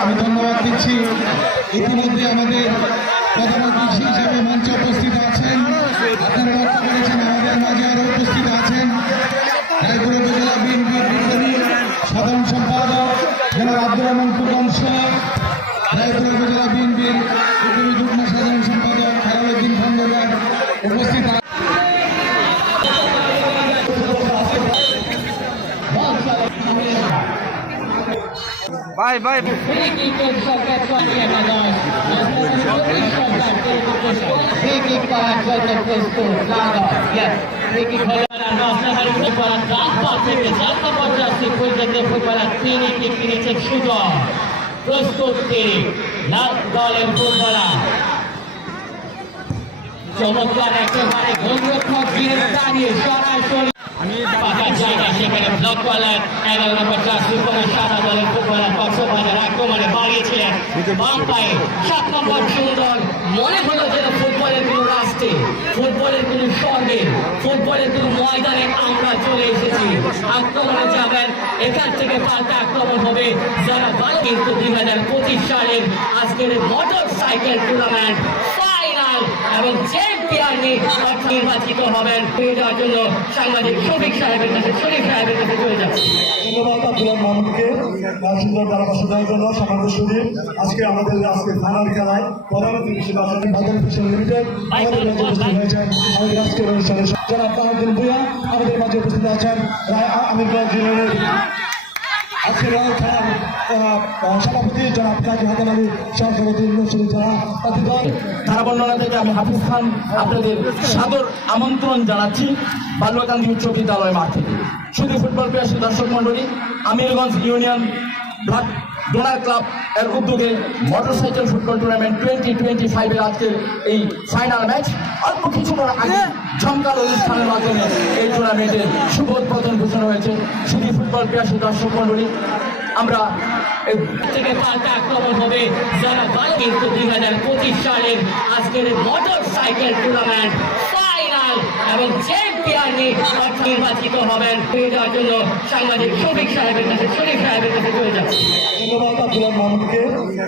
আমি ধন্যবাদ দিচ্ছি। ইতিমধ্যে আমাদের প্রধান অতিথি হিসেবে মঞ্চে উপস্থিত আছেন। আপনারা আমাদের মাঝে আরও উপস্থিত আছেন। রায়পুর উপজেলা বিএনপির বিপ্লবী সাধারণ সম্পাদক জনাব আব্দুর রহমান ফুকন সহ রায়পুর উপজেলা বিএনপির সাধারণ সম্পাদক খন্দকার উপস্থিত বাই বাই প্রস্তুত তিনি লাল দলের ফুটবলার চমৎকার একেবারে গোলরক্ষক দাঁড়িয়ে সরাসরি পাকার সেখানে ব্লক করলেন এগারো নম্বর চারশি করে সাদা দলের ফুটবলার কক্সবাজার আক্রমণে বাড়িয়েছিলেন। বাম পায়ে সাত নম্বর সুন্দর মনে হলো যেন ফুটবলের কোনো রাষ্ট্রে ফুটবলের কোনো স্বর্গে ফুটবলের কোনো ময়দানে আমরা চলে এসেছি। আক্রমণে যাবেন এখান থেকে পাল্টা আক্রমণ হবে। যারা কিন্তু দুই হাজার পঁচিশ সালের আজকের মোটর সাইকেল টুর্নামেন্ট এবং চ্যাম্পিয়ন নির্বাচিত হবেন। পেয়ে যাওয়ার জন্য সাংবাদিক শফিক সাহেবের কাছে শরীফ সাহেবের কাছে চলে যাচ্ছে। সুন্দর দেওয়ার জন্য আজকে আমাদের খেলায় মাঝে উপস্থিত উপস্থিত আছেন ইউনিয়নের আজকের খেলার সভাপতি জনাব কাজী হাসান আলী, সহসভাপতি নসরুল অতিথি ধারা বর্ণনা থেকে আমি হাফিজ খান আপনাদের সাদর আমন্ত্রণ জানাচ্ছি বাল্যকান্দি উচ্চ বিদ্যালয় মাঠ থেকে। শুধু ফুটবল প্রিয়াসী দর্শক মণ্ডলী, আমিরগঞ্জ ইউনিয়ন ডোনার ক্লাব এর উদ্যোগে motorcycle football tournament twenty twenty ফাইভের আজকের এই ফাইনাল ম্যাচ অল্প কিছুক্ষণ আগে ঝঙ্কার অনুষ্ঠানের মাধ্যমে এই টুর্নামেন্টের শুভ উদ্বোধন ঘোষণা হয়েছে। শুধু ফুটবল প্রিয়াসী দর্শক মণ্ডলী আমরা এই থেকে পাল্টা আক্রমণ হবে। যারা কিন্তু দুই হাজার পঁচিশ সালের আজকের মোটর সাইকেল টুর্নামেন্ট এবং চ্যাম্পিয়ন নির্বাচিত হবেন। পেয়ে যাওয়ার জন্য সাংবাদিক শফিক সাহেবের কাছে শরীফ সাহেবের কাছে চলে যাচ্ছে। ধন্যবাদ আব্দুল্লাহ মাহমুদকে।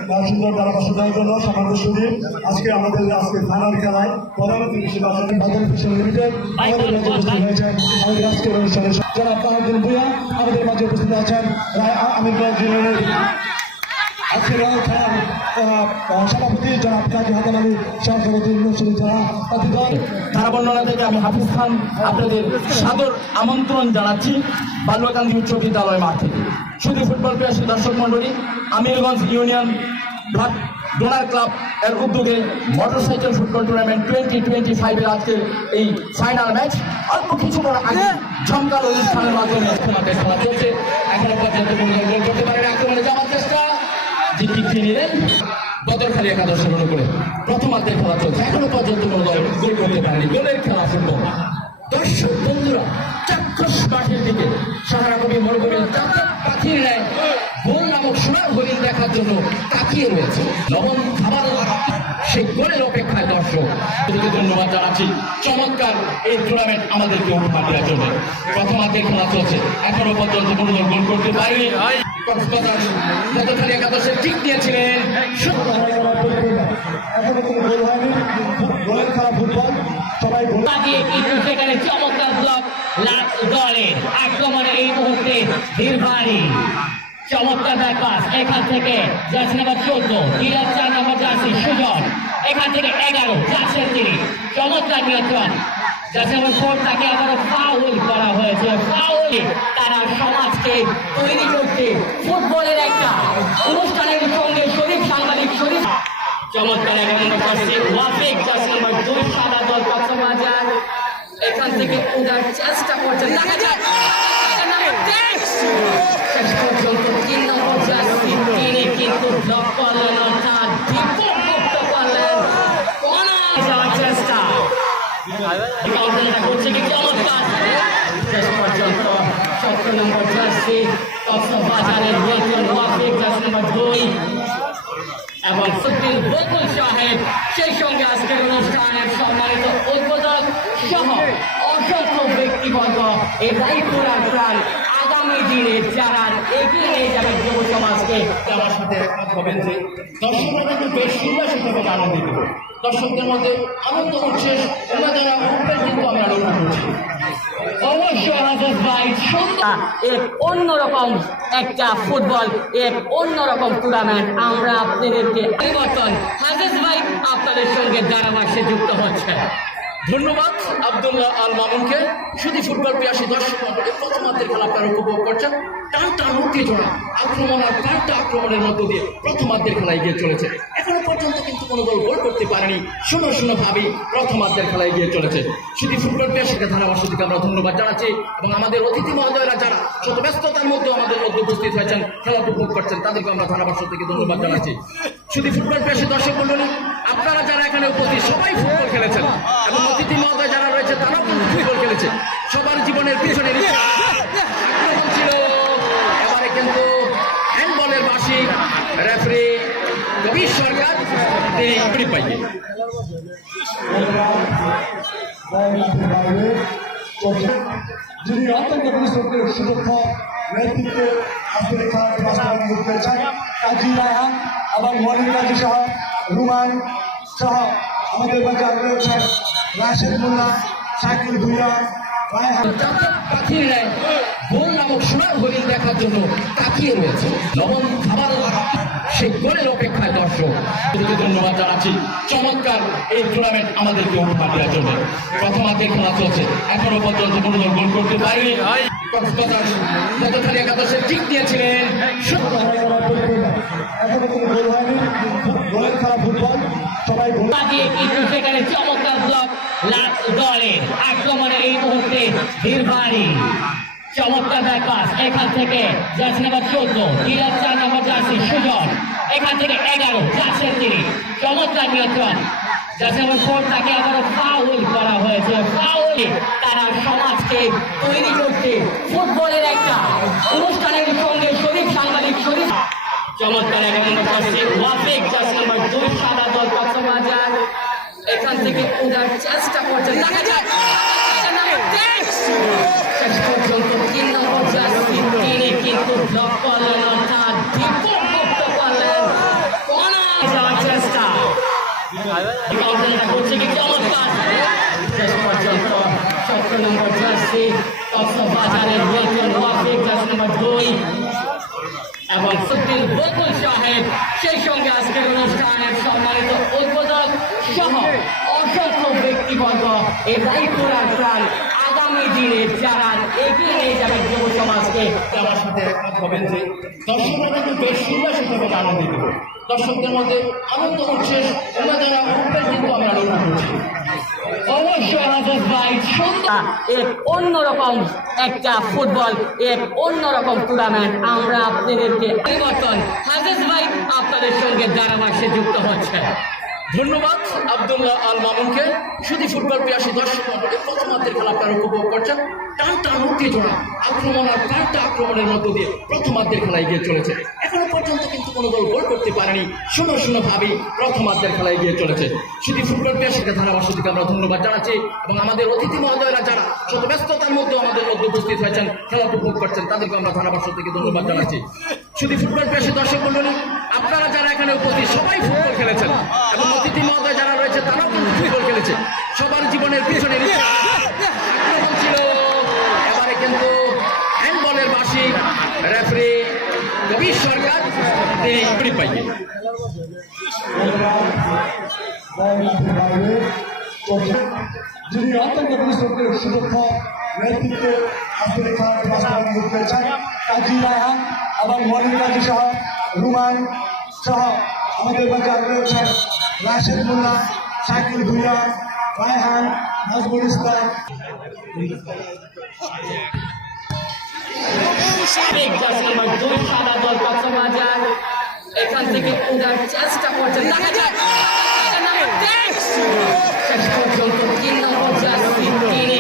তার সুন্দর দেওয়ার জন্য সামান্য সুদীপ আজকে আমাদের আজকে ফাইনাল খেলায় প্রধান অতিথি হিসেবে আছেন বাদল ফিশন লিমিটেড। আমাদের মাঝে উপস্থিত হয়েছেন আমাদের আজকের অনুষ্ঠানে জনাব তাহাজুল ভুয়া আমাদের মাঝে উপস্থিত আছেন ইউনিয়নের আজকের খেলার সভাপতি জনাব কাজী হাসান আলী, সহসভাপতি নসরুল যারা অতিথি বর্ণনা থেকে আমি হাফিজ খান আপনাদের সাদর আমন্ত্রণ জানাচ্ছি বাল্যকান্দি উচ্চ বিদ্যালয় মাঠ থেকে। শুধু ফুটবল প্রিয়াসী দর্শক মণ্ডলী, Amirganj union blood donor club এর উদ্যোগে motorcycle football tournament twenty twenty ফাইভের আজকের এই ফাইনাল ম্যাচ অল্প কিছুক্ষণ আগে ঝঙ্কার অনুষ্ঠানের মাধ্যমে খেলা চলছে এখনও পর্যন্ত করতে চেষ্টা জিতটি ফিরে নিলেন বদরখালী একাদশ খেলা চলছে। এখনও পর্যন্ত কোনো খেলা ফুটবল। দর্শক, বন্ধুরা, চাক্ষুষ দিকে সাহারা গোল নামক সোনার হরিণ দেখার জন্য তাকিয়ে রয়েছে। লবণ খাবার সেই গোলের অপেক্ষায় দর্শক। তোদেরকে ধন্যবাদ জানাচ্ছি। চমৎকার এই টুর্নামেন্ট আমাদেরকে উপহার দেওয়ার জন্য। প্রথমার্ধের খেলা চলছে। এখনও পর্যন্ত কোনো দল গোল করতে পারেনি। কক্সবাজার গতকাল একাদশের ঠিক নিয়েছিলেন সেখানে চমৎকার ব্লক লাট দলে আক্রমণে এই মুহূর্তে ধীরভারি চমৎকার ব্যাপার। এখান থেকে জার্সি নাম্বার চোদ্দ চার নম্বর জার্সি সুজন। এখান থেকে এগারো চারশের তিনি। চমৎকার নিয়ন্ত্রণ নাম্বার ফোর তাকে আবারও ফাউল করা হয়েছে। ফাউল তারা সমাজকে তৈরি করতে ফুটবলের একটা অনুষ্ঠানের সঙ্গে শরীফ সাংবাদিক শরীফ চমৎকার এগারো ওয়াফিক জার্সি নম্বর দুই, সাদা দল কক্সবাজার। এখান থেকে চেষ্টা করছে। দেখা যাক। শেষ পর্যন্ত তিন নম্বর তিনি কিন্তু বিপদ মুক্ত করলেন কোনায় যাওয়ার চেষ্টা কাউন্টারটা করছে কি চমৎকার শেষ পর্যন্ত সতেরো নম্বর জার্সি কক্সবাজারের গোলকিপার ওয়াফিক জার্সি নম্বর দুই এবং সুপ্রিম বকুল সাহেব সেই সঙ্গে আজকের অনুষ্ঠানের সম্মানিত উদ্বোধক সহ অসংখ্য ব্যক্তিবর্গ এই রায়পুরার প্রাণ হবেন যে দর্শকরা কিন্তু বেশ উল্লাসিতভাবে আনন্দিত দর্শকদের মধ্যে আনন্দ উচ্ছ্বাস উন্মাদনা উদ্বেগ কিন্তু আমরা লক্ষ্য করছি। এক অন্যরকম একটা ফুটবল, এক অন্যরকম টুর্নামেন্ট আমরা আপনাদেরকে পরিবর্তন। হাফেজ ভাই, আপনাদের সঙ্গে ধারাভাষ্যে যুক্ত হচ্ছে। ধন্যবাদ আবদুল্লাহ আল মামুনকে। শুধু ফুটবল পিয়াসী দর্শক মন্ডলী প্রথমার্ধের খেলা আপনারা উপভোগ করছেন। টান টান উত্তেজনা আক্রমণ আর পাল্টা আক্রমণের মধ্য দিয়ে প্রথমার্ধের খেলা এগিয়ে চলেছে। এখনও পর্যন্ত কিন্তু কোনো দল গোল করতে পারেনি। শূন্য শূন্য ভাবেই প্রথমার্ধের খেলা এগিয়ে চলেছে। শুধু ফুটবল পিয়াসীকে ধারাভাষ্যটিকে আমরা ধন্যবাদ জানাচ্ছি এবং আমাদের অতিথি মহোদয়রা যারা শত ব্যস্ততার মধ্যে আমাদের মধ্যে উপস্থিত হয়েছেন, খেলা উপভোগ করছেন তাদেরকে আমরা ধারাভাষ্য থেকে ধন্যবাদ জানাচ্ছি। শুধু ফুটবল পিয়াসী দর্শক মন্ডলী আপনারা যারা এখানে উপস্থিত, সবাই ফুটবল খেলেছেন। এবং অতিথি মহোদয় যারা রয়েছে, তারাও কিন্তু ফুটবল খেলেছে। সবার জীবনের পিছনে ছিল। এবারে কিন্তু হ্যান্ডবলের বাসি রেফারি কবির সরকার, তিনি পাইয়ে যিনি অত্যন্ত পরিশ্রমের সুরক্ষা নেতৃত্বে আজকের বাস্তবায়ন করতে কাজী রায়হান এবং মনির কাজী রুমান সহ আমাদের আরও রয়েছেন রাশেদ মোল্লা শাকিল ভুইয়া গোল নামক সোনার হরিণ দেখার জন্য তাকিয়ে রয়েছে। লবণ খাবার সেই গোলের অপেক্ষায় দর্শক। ধন্যবাদ জানাচ্ছি। চমৎকার এই টুর্নামেন্ট আমাদেরকে উপহার দেওয়ার জন্য। প্রথমার্ধের খেলা চলছে। এখনও পর্যন্ত কোনো দল গোল করতে পারেনি। কক্সবাজার গতকাল একাদশে ঠিক দিয়েছিলেন এখনও কোনো গোল হয়নি গোলের খেলা ফুটবল, সবাই চমৎকার চমৎকার ব্যাপার এখান থেকে জার্সি নাম্বার চোদ্দ তিরাজ চার নাম্বার জার্সি, সুজন। এখান থেকে এগারো যাচ্ছেন তিনি চমৎকার নিয়ন্ত্রণ। জার্সি নাম্বার ফোর তাকে আবারও ফাউল করা হয়েছে। ফাউলে তারা সমাজকে তৈরি করতে ফুটবলের একটা চমৎকার এগারো নম্বর নম্বর দুই, সাদা দল কক্সবাজার। এখান থেকে উদার চেষ্টা করছেন। দেখা নাম্বার শেষ নম্বর জার্সি কিন্তু ব্লক করলেন, অর্থাৎ বিপদমুক্ত করলেন। চেষ্টা। করছে কি চমৎকার। শেষ নম্বর জার্সি কক্সবাজারের ওয়েলকাম ওয়াফিক নম্বর দুই। এবং সুদ্দিন বকুল সাহেব, সেই সঙ্গে আজকের অনুষ্ঠানের সম্মানিত উদ্বোধক সহ অসংখ্য ব্যক্তিবর্গ এই রায়পুরার প্রাণ আগামী দিনে যারা এগিয়ে নিয়ে যাবে যুব সমাজকে। আমার সাথে একমত হবেন যে দর্শকরা কিন্তু বেশ উল্লাসিতভাবে আনন্দিত দর্শকদের মধ্যে আনন্দ উচ্ছ্বাস উন্মাদনা উদ্বেগ কিন্তু আমরা লক্ষ্য করছি। অবশ্যই হাফেজ ভাই এক অন্যরকম একটা ফুটবল, এক অন্যরকম টুর্নামেন্ট আমরা আপনাদেরকে পরিবর্তন হাফেজ ভাই আপনাদের সঙ্গে ধারাভাষ্যে যুক্ত হচ্ছে। ধন্যবাদ আব্দুল্লাহ আল মামুনকে। শুধু ফুটবল পিয়াসী দর্শক মন্ডলী প্রথমার্ধের খেলা আপনারা উপভোগ করছেন। টান টান উত্তেজনা আক্রমণ আর পাল্টা আক্রমণের মধ্য দিয়ে প্রথমার্ধের খেলা এগিয়ে চলেছে। এখনও পর্যন্ত কিন্তু কোনো দল গোল করতে পারেনি। শূন্য শূন্য ভাবেই প্রথমার্ধের খেলা এগিয়ে চলেছে। শুধু ফুটবল পিয়াসীকে ধারাভাষ্যটিকে আমরা ধন্যবাদ জানাচ্ছি এবং আমাদের অতিথি মহোদয়রা যারা শত ব্যস্ততার মধ্যে আমাদের মধ্যে উপস্থিত হয়েছেন, খেলা উপভোগ করছেন তাদেরকে আমরা ধারাভাষ্য থেকে ধন্যবাদ জানাচ্ছি। শুধু ফুটবল পেশি দর্শক মন্ডলী আপনারা যারা এখানে উপস্থিত, সবাই ফুটবল খেলেছেন। এবং অতিথি মহোদয় যারা রয়েছে, তারাও কিন্তু ফুটবল খেলেছে। সবার জীবনের পিছনে ছিল। এবারে কিন্তু হ্যান্ডবলের বাসি রেফারি কবির সরকার, তিনি পরিশ্রমের সুরক্ষা নেতৃত্বে আজকের খেলাটি বাস্তবায়ন করতে চান কাজী রায়হান এবং মনির কাজী সহ রুমান সহ, আমাদের আরও রয়েছেন রাশেদ মোল্লা শাকিল ভুইয়া, রায়হান, নাজমুল ইসলাম। এখান থেকে চেষ্টা করছেন। দেখা যাক নাম্বার তেইশ। শেষ পর্যন্ত তিন নম্বর জার্সি তিনি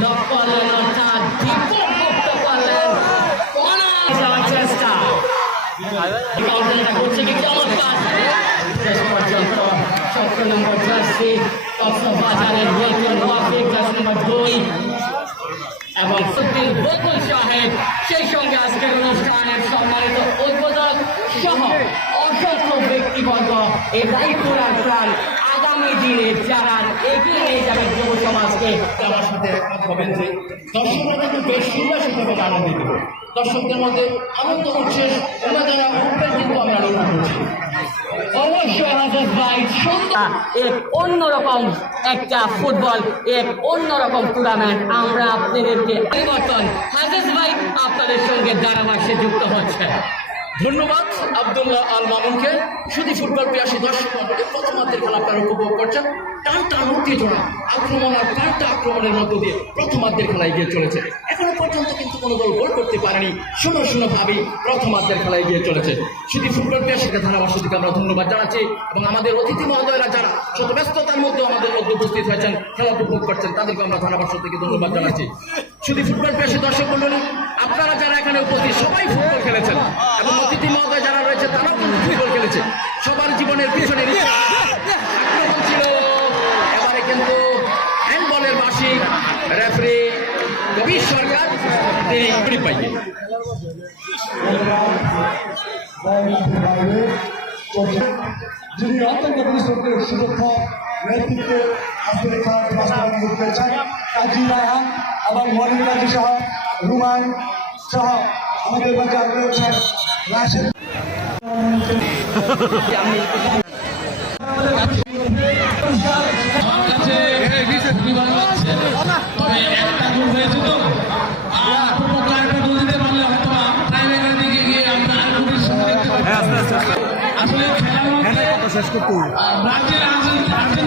করলেন অর্থাৎ বিপদমুক্ত করলেন কোনায় যাওয়ার চেষ্টা করছে কি চমৎকার সতেরো নম্বর জার্সি কক্সবাজারের ওয়েলকাম ওয়াফিক জার্সি নম্বর দুই এবং সুদ্দিন বকুল সাহেব সেই সঙ্গে আজকের অনুষ্ঠানের সম্মানিত উদ্বোধক সহ অসংখ্য এটাই তোলার প্রাণ আগামী দিনে যারা এগিয়ে নিয়ে যাবে যুব সমাজকে আমার সাথে একমত হবেন যে দর্শকরা কিন্তু বেশ সুন্দরভাবে আনন্দিত দর্শকদের মধ্যে আনন্দ উচ্ছ্বাস ওনাদের উঠবেন কিন্তু আমরা লক্ষ্য করছি। অবশ্যই হাফেজ ভাই এক অন্যরকম একটা ফুটবল এক অন্যরকম টুর্নামেন্ট আমরা আপনাদেরকে পরিবর্তন। হাফেজ ভাই আপনাদের সঙ্গে ধারাভাষ্যে যুক্ত হচ্ছে ধন্যবাদ আব্দুল্লাহ আল মামুনকে। শুধু ফুটবল পিয়াসী দর্শক মন্ডলী প্রথমার্ধের খেলা আপনারা উপভোগ করছেন। টান টান উত্তেজনা আক্রমণ আর পাল্টা আক্রমণের মধ্য দিয়ে প্রথমার্ধের খেলা এগিয়ে চলেছে। এখনও পর্যন্ত কিন্তু কোনো দল গোল করতে পারেনি। শূন্য শূন্য ভাবেই প্রথমার্ধের খেলা এগিয়ে চলেছে। শুধু ফুটবল পিয়াসীকে ধারাভাষ্যটিকে আমরা ধন্যবাদ জানাচ্ছি এবং আমাদের অতিথি মহোদয়রা যারা শত ব্যস্ততার মধ্যে আমাদের মধ্যে উপস্থিত হয়েছেন, খেলা উপভোগ করছেন তাদেরকে আমরা ধারাভাষ্য থেকে ধন্যবাদ জানাচ্ছি। শুধু ফুটবল পিয়াসী দর্শক মন্ডলী আপনারা যারা এখানে উপস্থিত, সবাই ফুটবল খেলেছেন। এবং অতিথি মহোদয় যারা রয়েছে, তারাও কিন্তু ফুটবল খেলেছে। সবার জীবনের পিছনে ছিল। এবারে কিন্তু হ্যান্ডবলের বাসি রেফারি কবির সরকার, তিনি ফ্রি পাইয়ে যিনি অত্যন্ত পরিশ্রমের সুরক্ষা, নেতৃত্বে আজকের বাস্তবায়ন করতে পেরেছেন কাজী মনির কাজী সহ রুমান সহ আমাদের মাঝে আরও রয়েছেন রাশেদ আসলে খেলার মধ্যে ব্রাজিল আর্জেন্টিনা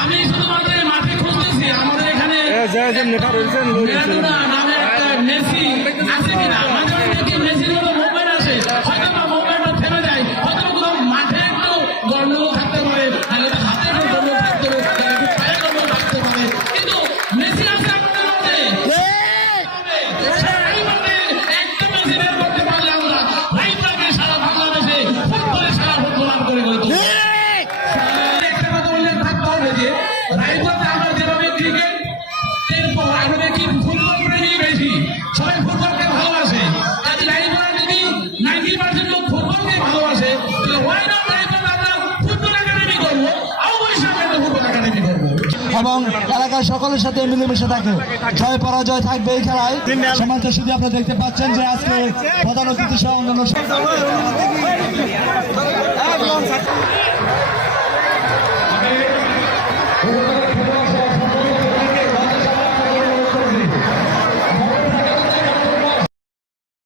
আমি শুধুমাত্র মাঠে খুঁজতেছি আমাদের এখানে এবং এলাকার সকলের সাথে মিলেমিশে থাকে। জয় পরাজয় থাকবে এই খেলায়। সমাজ শুধু আপনারা দেখতে পাচ্ছেন যে আজকে প্রধান অতিথি সহ অন্যান্য